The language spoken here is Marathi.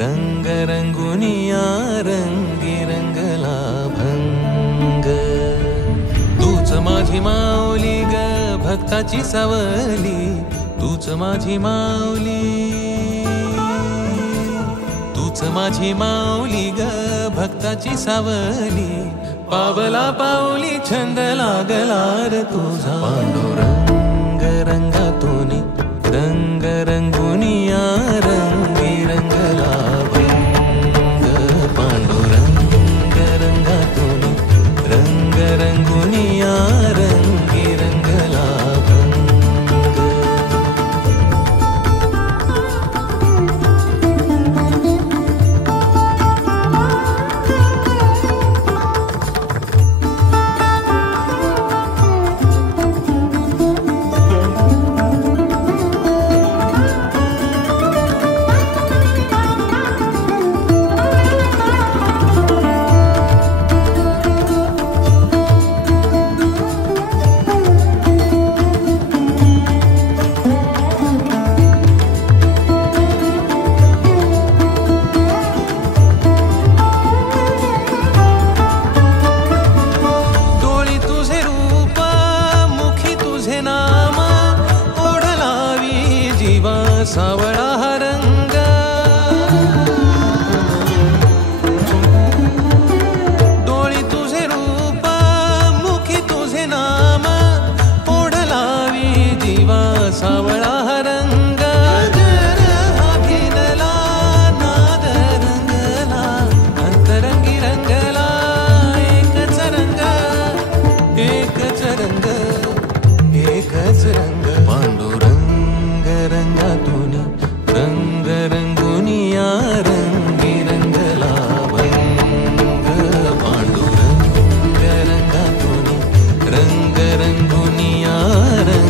रंग रंगुनिया रंगी रंगला भंग. तूच माझी माऊली ग भक्ताची सावली, तूच माझी माऊली, तूच माझी माऊली ग भक्ताची सावली. पावला पाऊली छंद लागला रे तुझा. पांडुरंग रंगातून रंग रंगुनिया रंगी रंगला भंग. पांडुरंग रंगातून रंग रंगुनिया रंगी रंगला भंग. सावळा हा रंग, डोळी तुझे रूप मुखी तुझे नाम, ओढ लावी जीवा सावळा हा रंग. जर हा भिनला नाद रंगला, अंतरंगी रंगला एकच रंग, एकच रंग, एकच रंग. पांडुरंग रंगातून रंग रंगुनिया रंगी रंगला भंग. पांडुरंग रंगातून रंग रंगुनिया रंग